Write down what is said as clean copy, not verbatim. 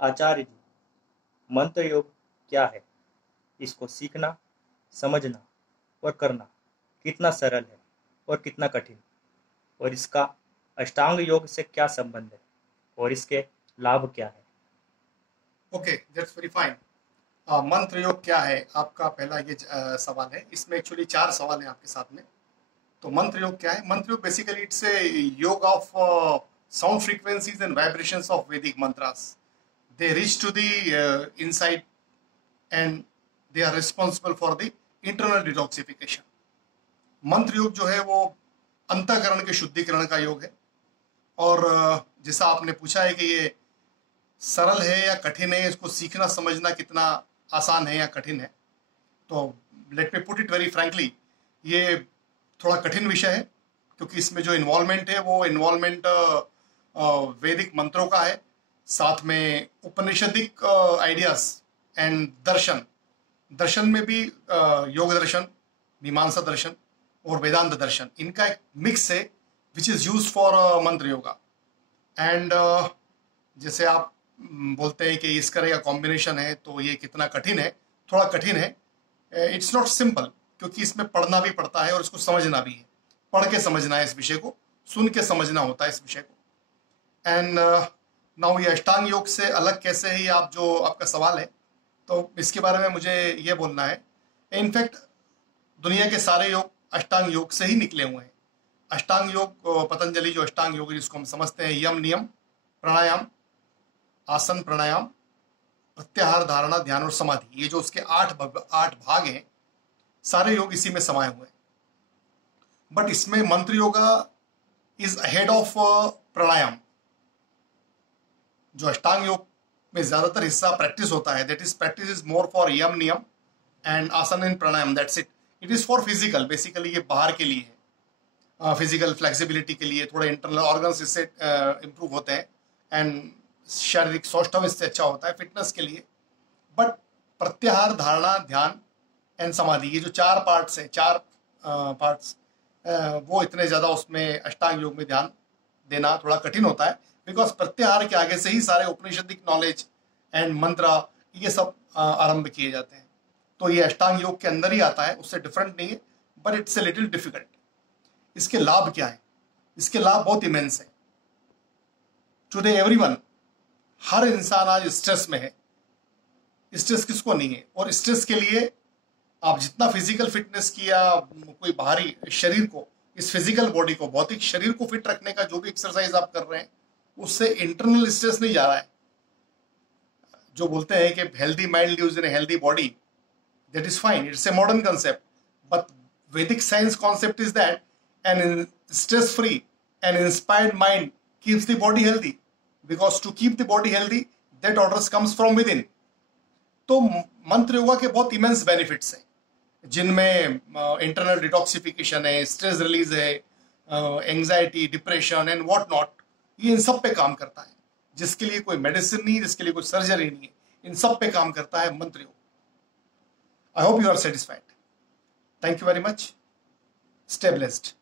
आचार्य जी, मंत्र योग क्या है? इसको सीखना, समझना और करना कितना सरल है और कितना कठिन, और इसका अष्टांग योग से क्या संबंध है और इसके लाभ क्या है? Okay, that's very fine. मंत्र योग क्या है, आपका पहला ये सवाल है। इसमें एक्चुअली 4 सवाल हैं आपके साथ में। तो मंत्र योग क्या है? मंत्र योग basically it's a yoga of sound frequencies and vibrations of Vedic mantras. They reach to the inside and they are responsible for the internal detoxification. मंत्र योग जो है वो अंतःकरण के शुद्धिकरण का योग है। और जैसा आपने पूछा है कि ये सरल है या कठिन है, इसको सीखना समझना कितना आसान है या कठिन है, तो let me put it very frankly, ये थोड़ा कठिन विषय है, क्योंकि इसमें जो इन्वॉल्वमेंट है वो इन्वॉल्वमेंट वैदिक मंत्रों का है, साथ में उपनिषदिक आइडियाज एंड दर्शन। दर्शन में भी योग दर्शन, मीमांसा दर्शन और वेदांत दर्शन, इनका एक मिक्स है विच इज यूज फॉर मंत्र योगा। एंड जैसे आप बोलते हैं कि इस तरह का कॉम्बिनेशन है, तो ये कितना कठिन है? थोड़ा कठिन है। इट्स नॉट सिंपल, क्योंकि इसमें पढ़ना भी पड़ता है और इसको समझना भी है। पढ़ के समझना है इस विषय को, सुन के समझना होता है इस विषय को। एंड नाउ ये अष्टांग योग से अलग कैसे है, ये आप जो आपका सवाल है, तो इसके बारे में मुझे ये बोलना है। इनफैक्ट दुनिया के सारे योग अष्टांग योग से ही निकले हुए हैं। अष्टांग योग, पतंजलि जो अष्टांग योग जिसको हम समझते हैं, यम, नियम, प्राणायाम, आसन, प्राणायाम, प्रत्याहार, धारणा, ध्यान और समाधि, ये जो उसके 8 भाग हैं, सारे योग इसी में समाये हुए हैं। बट इसमें mantra yoga is ahead of pranayama. जो अष्टांग योग में ज्यादातर हिस्सा प्रैक्टिस होता है, that is practice is more for yama, niyama and asana and pranayama, that's it. It is for physical, basically ये बाहर के लिए है, फिजिकल फ्लेक्सिबिलिटी के लिए, थोड़े इंटरनल ऑर्गन्स इससे इंप्रूव होते हैं एंड शारीरिक सौष्ठव इससे अच्छा होता है, फिटनेस के लिए। बट प्रत्याहार, धारणा, ध्यान एंड समाधि, ये जो 4 पार्ट्स हैं, 4 पार्ट्स, वो इतने ज़्यादा उसमें अष्टांग योग में ध्यान देना थोड़ा कठिन होता है, बिकॉज प्रत्याहार के आगे से ही सारे उपनिषदिक नॉलेज एंड मंत्र ये सब आरंभ किए जाते हैं। तो ये अष्टांग योग के अंदर ही आता है, उससे डिफरेंट नहीं है, but it's a little difficult. इसके लाभ क्या है? इसके लाभ बहुत इमेंस है। टुडे एवरीवन, हर इंसान आज स्ट्रेस में है। स्ट्रेस किसको नहीं है? और स्ट्रेस के लिए आप जितना फिजिकल फिटनेस की या कोई बाहरी शरीर को, इस फिजिकल बॉडी को, भौतिक शरीर को फिट रखने का जो भी एक्सरसाइज आप कर रहे हैं, उससे इंटरनल स्ट्रेस नहीं जा रहा है। जो बोलते हैं कि healthy mind lives in a healthy body, that is fine, it's a modern concept, but Vedic science concept is that an stress free and inspired mind keeps the body healthy, because to keep the body healthy, that orders comes from within। तो मंत्र योगा के बहुत immense benefits हैं, जिनमें internal detoxification है, stress release है, anxiety, depression and what not, ये इन सब पे काम करता है, जिसके लिए कोई मेडिसिन नहीं, जिसके लिए कोई सर्जरी नहीं है, इन सब पे काम करता है मंत्र योग। I hope you are satisfied. Thank you very much. Stay blessed.